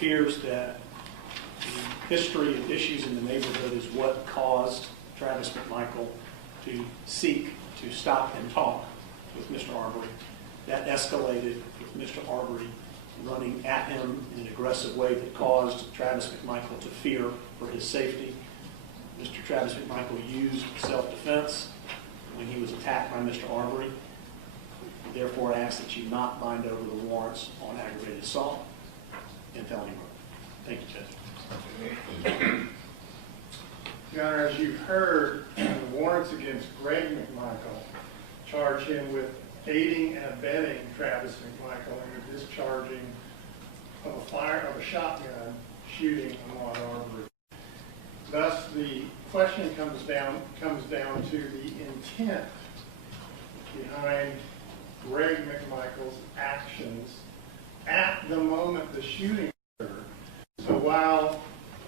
appears that the history of issues in the neighborhood is what caused Travis McMichael to seek to stop and talk with Mr. Arbery. That escalated with Mr. Arbery running at him in an aggressive way that caused Travis McMichael to fear for his safety. Mr. Travis McMichael used self-defense when he was attacked by Mr. Arbery. Therefore, I ask that you not bind over the warrants on aggravated assault and felony murder. Thank you, Judge. Your Honor, as you've heard, the warrants against Greg McMichael charge him with aiding and abetting Travis McMichael in the discharging of a shotgun shooting Ahmaud Arbery. Thus, the question comes down to the intent behind Greg McMichael's actions at the moment the shooting occurred. So while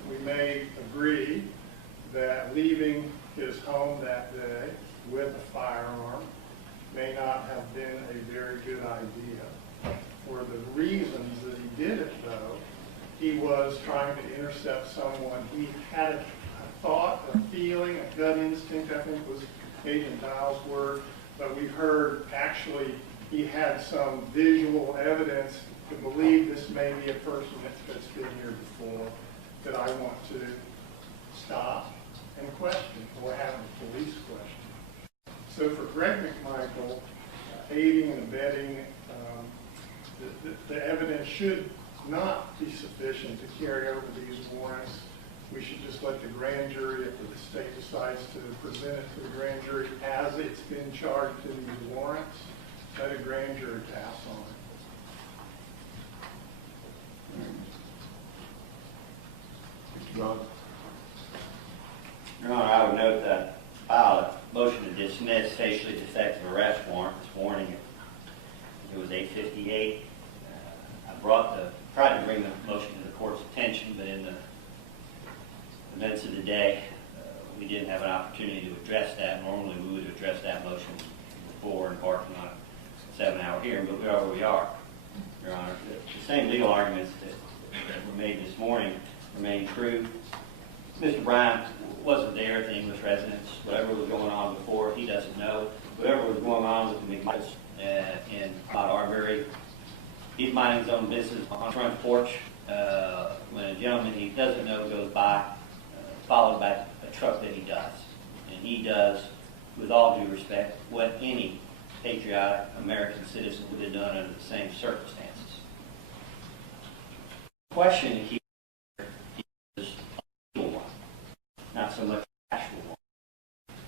we may agree that leaving his home that day with a firearm may not have been a very good idea, for the reasons that he did it, though, he was trying to intercept someone. He had a thought, a feeling, a gut instinct, I think was Agent Dial's word, but we heard actually he had some visual evidence to believe this may be a person that's been here before that I want to stop and question, or have a police question. So for Greg McMichael, aiding and abetting, the evidence should not be sufficient to carry over these warrants. We should just let the grand jury, if the state decides to present it to the grand jury as it's been charged in these warrants, let a grand jury pass on it. John? Your Honor, I would note that I filed a motion to dismiss facially defective arrest warrant this morning. It was 8:58. I tried to bring the motion to the court's attention, but in the events of the day, we didn't have an opportunity to address that. Normally, we would address that motion before embarking on a 7-hour hearing, but we are where we are, Your Honor. The same legal arguments that were made this morning remain true. Mr. Bryan wasn't there at the English residence. Whatever was going on before, he doesn't know. Whatever was going on with the McMichaels in Ahmaud Arbery, he's minding his own business on the front porch when a gentleman he doesn't know goes by, followed by a truck that he does. And he does, with all due respect, what any patriotic American citizen would have done under the same circumstances. The question here is a legal one, not so much an actual one,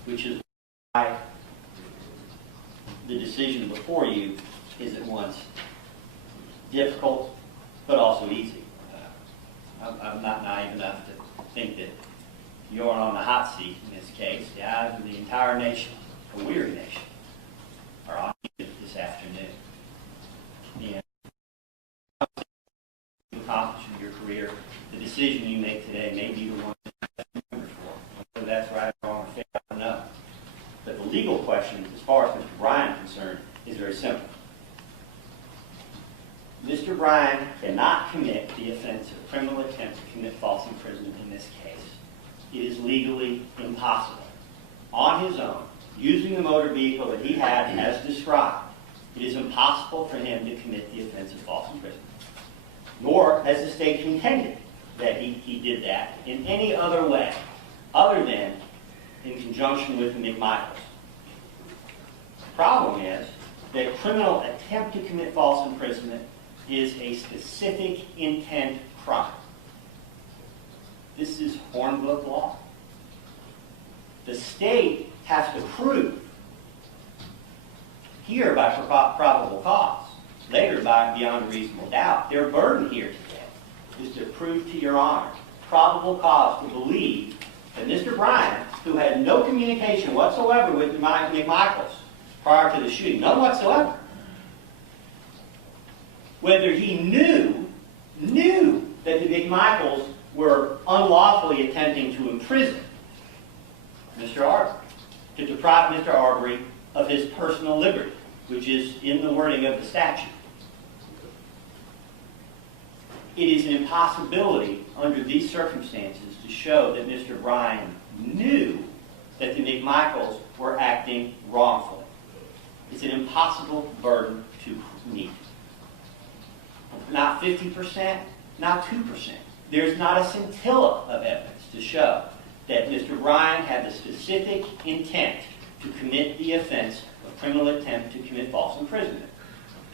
which is why the decision before you is at once difficult but also easy. I'm not naive enough to think that you're on the hot seat in this case. The eyes of the entire nation, a weary nation, are on you this afternoon. And to accomplish in your career, the decision you make today may be the one that you remember for. Whether that's right or wrong or fair, I don't know. But the legal question, as far as Mr. Bryan is concerned, is very simple. Mr. Bryan cannot commit the offense of criminal attempt to commit false imprisonment in this case. It is legally impossible. On his own, using the motor vehicle that he had as described, it is impossible for him to commit the offense of false imprisonment. Nor has the state contended that he did that in any other way other than in conjunction with the McMichaels. The problem is that criminal attempt to commit false imprisonment is a specific intent crime. This is Hornbook law. The state has to prove, here by probable cause, later by beyond a reasonable doubt. Their burden here today is to prove to Your Honor probable cause to believe that Mr. Bryan, who had no communication whatsoever with the McMichaels prior to the shooting, none whatsoever, whether he knew that the McMichaels were unlawfully attempting to imprison Mr. Arbery, to deprive Mr. Arbery of his personal liberty, which is in the wording of the statute. it is an impossibility under these circumstances to show that Mr. Bryan knew that the McMichaels were acting wrongfully. It's an impossible burden to meet. Not 50%, not 2%. There's not a scintilla of evidence to show that Mr. Bryan had the specific intent to commit the offense of criminal attempt to commit false imprisonment.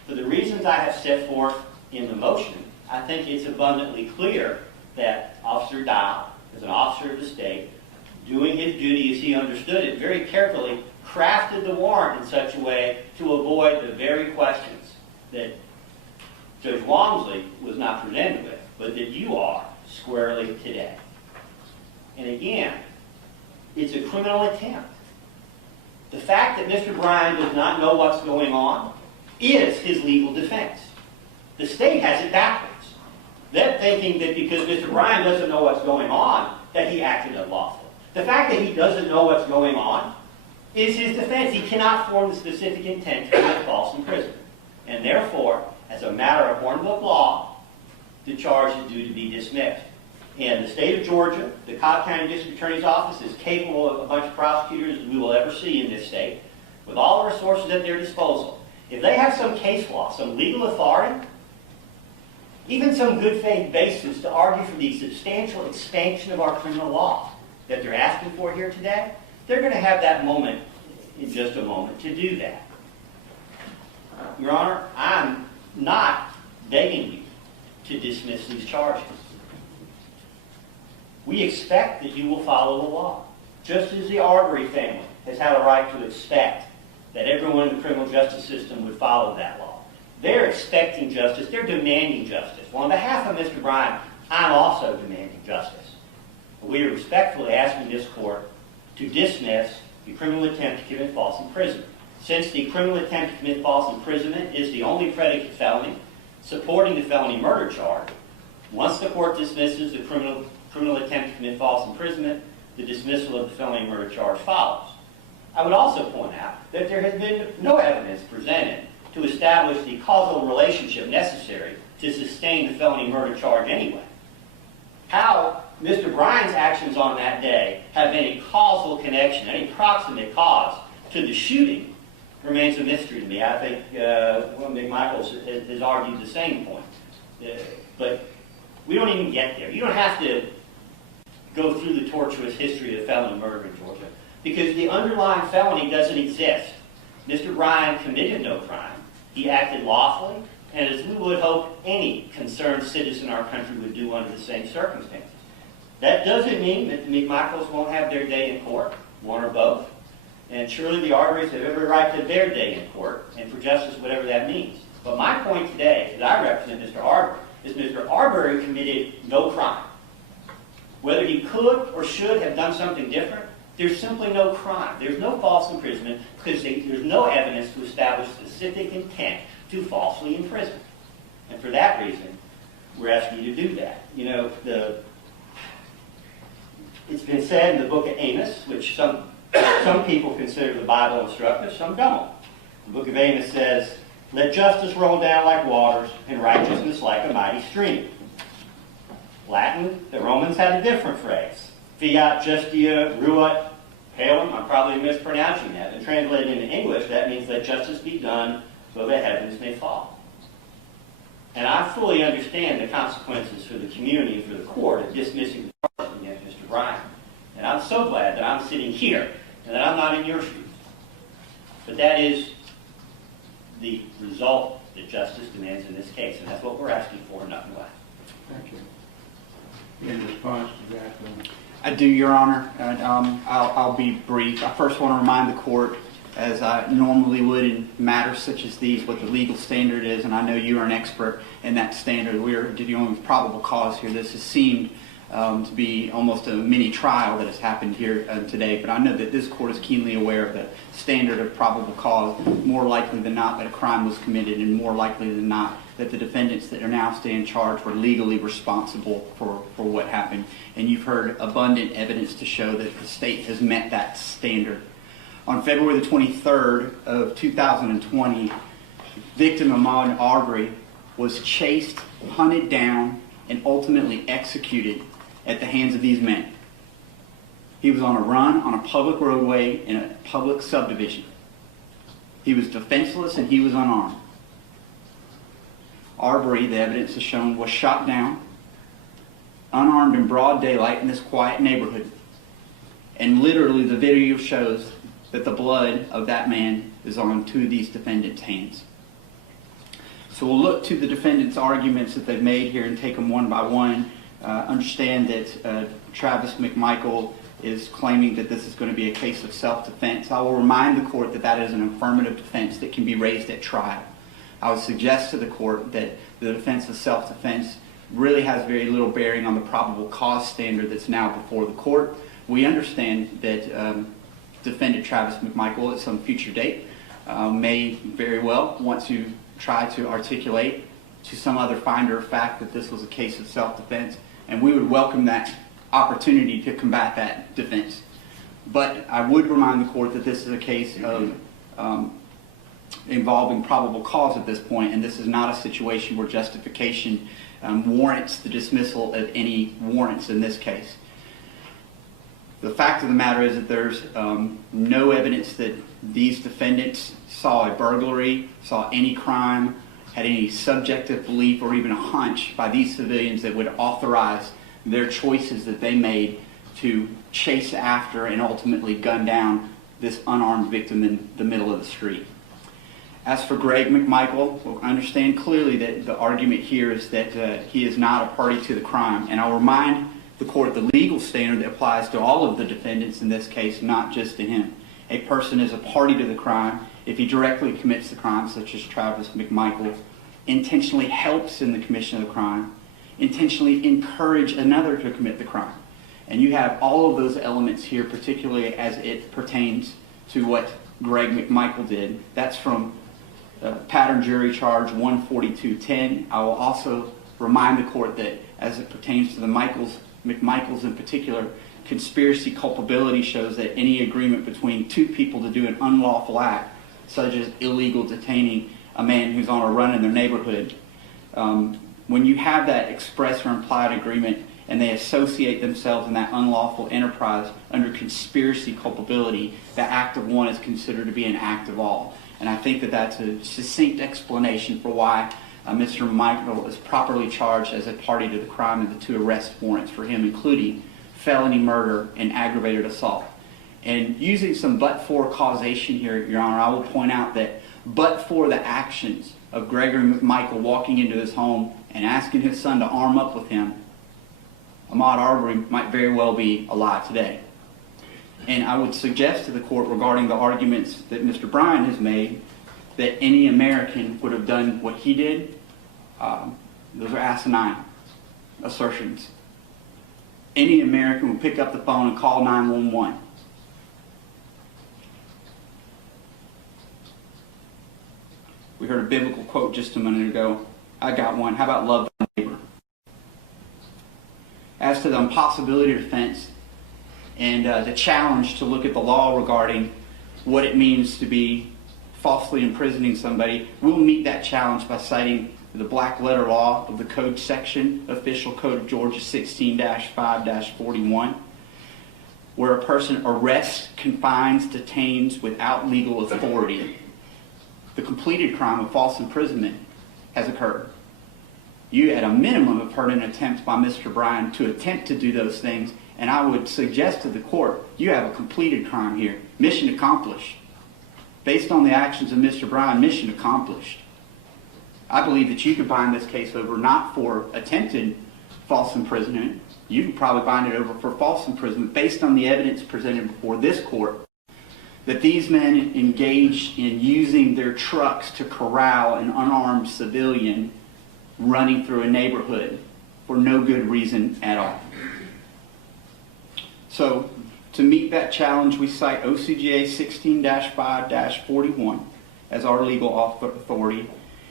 For the reasons I have set forth in the motion, I think it's abundantly clear that Officer Dial, as an officer of the state, doing his duty as he understood it, very carefully crafted the warrant in such a way to avoid the very questions that Judge Walmsley was not presented with, but that you are squarely today. And again, it's a criminal attempt. The fact that Mr. Bryan does not know what's going on is his legal defense. The state has it backwards. They're thinking that because Mr. Bryan doesn't know what's going on, that he acted unlawfully. The fact that he doesn't know what's going on is his defense. He cannot form the specific intent to commit false imprisonment. And therefore, as a matter of Hornbook law, the charge is due to be dismissed. And the state of Georgia, the Cobb County District Attorney's Office, is capable of a bunch of prosecutors we will ever see in this state, with all the resources at their disposal. If they have some case law, some legal authority, even some good faith basis to argue for the substantial expansion of our criminal law that they're asking for here today, they're going to have that moment in just a moment to do that. Your Honor, I'm not begging you to dismiss these charges. We expect that you will follow the law, just as the Arbery family has had a right to expect that everyone in the criminal justice system would follow that law. They're expecting justice. They're demanding justice. Well, on behalf of Mr. Bryan, I'm also demanding justice. We are respectfully asking this court to dismiss the criminal attempt to commit false imprisonment. Since the criminal attempt to commit false imprisonment is the only predicate felony supporting the felony murder charge, once the court dismisses the criminal attempt to commit false imprisonment, the dismissal of the felony murder charge follows. I would also point out that there has been no evidence presented to establish the causal relationship necessary to sustain the felony murder charge anyway. How Mr. Bryan's actions on that day have any causal connection, any proximate cause to the shooting remains a mystery to me. I think McMichaels has argued the same point. But we don't even get there. You don't have to go through the tortuous history of felony murder in Georgia, because the underlying felony doesn't exist. Mr. Bryan committed no crime. He acted lawfully, and as we would hope any concerned citizen in our country would do under the same circumstances. That doesn't mean that the McMichaels won't have their day in court, one or both. And surely the Arbery's have every right to their day in court, and for justice, whatever that means. But my point today, as I represent Mr. Arbery, is Mr. Arbery committed no crime. Whether he could or should have done something different, there's simply no crime. There's no false imprisonment because there's no evidence to establish specific intent to falsely imprison. And for that reason, we're asking you to do that. You know, it's been said in the book of Amos, which some people consider the Bible instructive, some don't. The book of Amos says, "Let justice roll down like waters and righteousness like a mighty stream." Latin, the Romans had a different phrase. Fiat justia ruat paelum. I'm probably mispronouncing that. And translated into English, that means let justice be done so the heavens may fall. And I fully understand the consequences for the community and for the court of dismissing the charges against Mr. Bryan. And I'm so glad that I'm sitting here and that I'm not in your shoes. But that is the result that justice demands in this case, and that's what we're asking for, nothing less. Thank you. In response to that, I do, Your Honor. And, I'll be brief. I first want to remind the court, as I normally would in matters such as these, what the legal standard is, and I know you are an expert in that standard. We are dealing with probable cause here. This has seemed to be almost a mini trial that has happened here today, but I know that this court is keenly aware of the standard of probable cause, more likely than not that a crime was committed, and more likely than not that the defendants that are now stand charged were legally responsible for what happened. And you've heard abundant evidence to show that the state has met that standard. On February the 23rd of 2020, victim Ahmaud Arbery was chased, hunted down, and ultimately executed at the hands of these men. He was on a run on a public roadway in a public subdivision. He was defenseless and he was unarmed. Arbery, the evidence has shown, was shot down, unarmed in broad daylight in this quiet neighborhood. And literally the video shows that the blood of that man is on two of these defendants' hands. So we'll look to the defendants' arguments that they've made here and take them one by one. Understand that Travis McMichael is claiming that this is going to be a case of self-defense. I will remind the court that that is an affirmative defense that can be raised at trial. I would suggest to the court that the defense of self-defense really has very little bearing on the probable cause standard that's now before the court. We understand that defendant Travis McMichael at some future date may very well want to try to articulate to some other finder of fact that this was a case of self-defense, and we would welcome that opportunity to combat that defense. But I would remind the court that this is a case of involving probable cause at this point, and this is not a situation where justification warrants the dismissal of any warrants in this case. The fact of the matter is that there's no evidence that these defendants saw a burglary, saw any crime, had any subjective belief or even a hunch by these civilians that would authorize their choices that they made to chase after and ultimately gun down this unarmed victim in the middle of the street. As for Greg McMichael, we'll understand clearly that the argument here is that he is not a party to the crime. And I'll remind the court the legal standard that applies to all of the defendants in this case, not just to him. A person is a party to the crime if he directly commits the crime, such as Travis McMichael, intentionally helps in the commission of the crime, intentionally encourage another to commit the crime. And you have all of those elements here, particularly as it pertains to what Greg McMichael did. That's from pattern jury charge 14210. I will also remind the court that as it pertains to the McMichaels in particular, conspiracy culpability shows that any agreement between two people to do an unlawful act, such as illegal detaining a man who's on a run in their neighborhood, when you have that express or implied agreement and they associate themselves in that unlawful enterprise under conspiracy culpability, the act of one is considered to be an act of all. And I think that that's a succinct explanation for why Mr. Michael is properly charged as a party to the crime and the two arrest warrants for him, including felony murder and aggravated assault. And using some but-for causation here, Your Honor, I will point out that but for the actions of Gregory McMichael walking into his home and asking his son to arm up with him, Ahmaud Arbery might very well be alive today. And I would suggest to the court regarding the arguments that Mr. Bryan has made that any American would have done what he did. Those are asinine assertions. Any American would pick up the phone and call 911. We heard a biblical quote just a minute ago. I got one. How about love thy neighbor? As to the impossibility defense and the challenge to look at the law regarding what it means to be falsely imprisoning somebody, we'll meet that challenge by citing the black letter law of the code section, Official Code of Georgia 16-5-41, where a person arrests, confines, detains without legal authority. The completed crime of false imprisonment has occurred. You, at a minimum, have heard an attempt by Mr. Bryan to attempt to do those things, and I would suggest to the court, you have a completed crime here. Mission accomplished. Based on the actions of Mr. Bryan, mission accomplished. I believe that you could bind this case over not for attempted false imprisonment. You could probably bind it over for false imprisonment based on the evidence presented before this court that these men engaged in using their trucks to corral an unarmed civilian running through a neighborhood for no good reason at all. So, to meet that challenge, we cite OCGA 16-5-41 as our legal authority.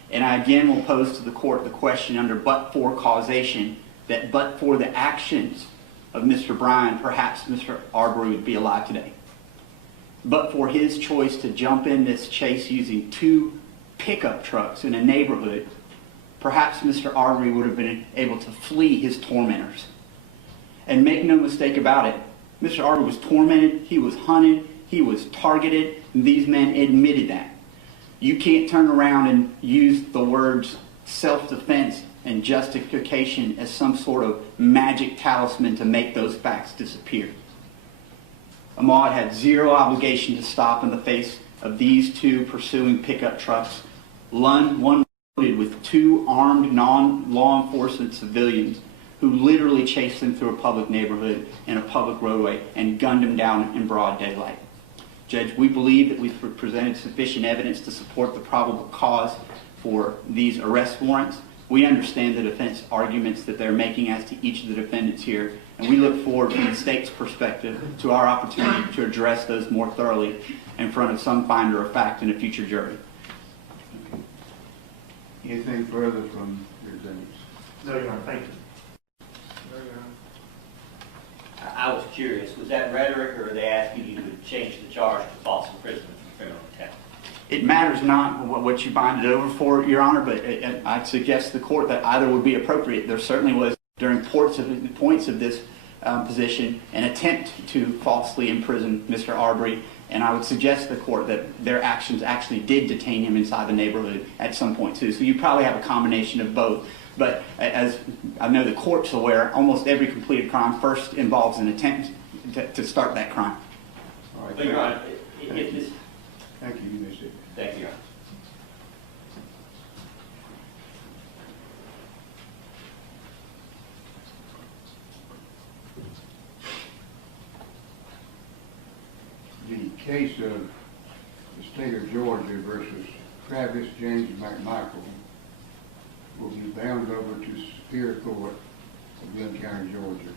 And I again will pose to the court the question under but-for causation, that but for the actions of Mr. Bryan, perhaps Mr. Arbery would be alive today. But for his choice to jump in this chase using two pickup trucks in a neighborhood perhaps Mr. Arbery would have been able to flee his tormentors. And make no mistake about it, Mr. Arbery was tormented, he was hunted, he was targeted, and these men admitted that. You can't turn around and use the words self-defense and justification as some sort of magic talisman to make those facts disappear. Ahmaud had zero obligation to stop in the face of these two pursuing pickup trucks, one loaded with two armed non-law enforcement civilians who literally chased him through a public neighborhood and a public roadway and gunned him down in broad daylight. Judge, we believe that we've presented sufficient evidence to support the probable cause for these arrest warrants. We understand the defense arguments that they're making as to each of the defendants here, and we look forward from the state's perspective to our opportunity to address those more thoroughly in front of some finder of fact in a future jury. Anything further from your defendants? No, Your Honor, thank you. I was curious, was that rhetoric, or are they asking you to change the charge to false imprisonment for criminal intent? It matters not what you bind it over for, Your Honor, but I'd suggest to the court that either would be appropriate. There certainly was, during points of this position, an attempt to falsely imprison Mr. Arbery, and I would suggest to the court that their actions actually did detain him inside the neighborhood at some point too. So you probably have a combination of both. But as I know the court's aware, almost every completed crime first involves an attempt to start that crime. All right. But Your Honor, if this... Thank you, you missed it. Thank you, Your Honor. The case of the state of Georgia versus Travis James McMichael will be bound over to Superior Court of Glenn County, Georgia.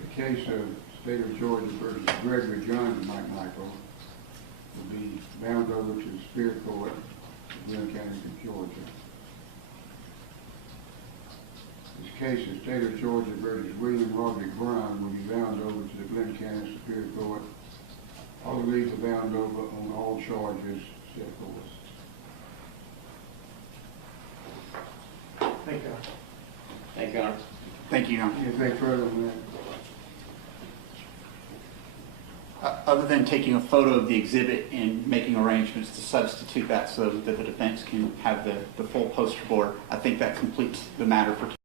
The case of state of Georgia versus Gregory John McMichael will be bound over to the Superior Court of Glenn County, Georgia. This case of state of Georgia versus William Roddy Bryan will be bound over to the Glenn County Superior Court. All of these are bound over on all charges set forth. Thank you, Your Honor. Thank you, Your Honor. Thank you, Your Honor. Anything further on that? Other than taking a photo of the exhibit and making arrangements to substitute that so that the defense can have the full poster board, I think that completes the matter for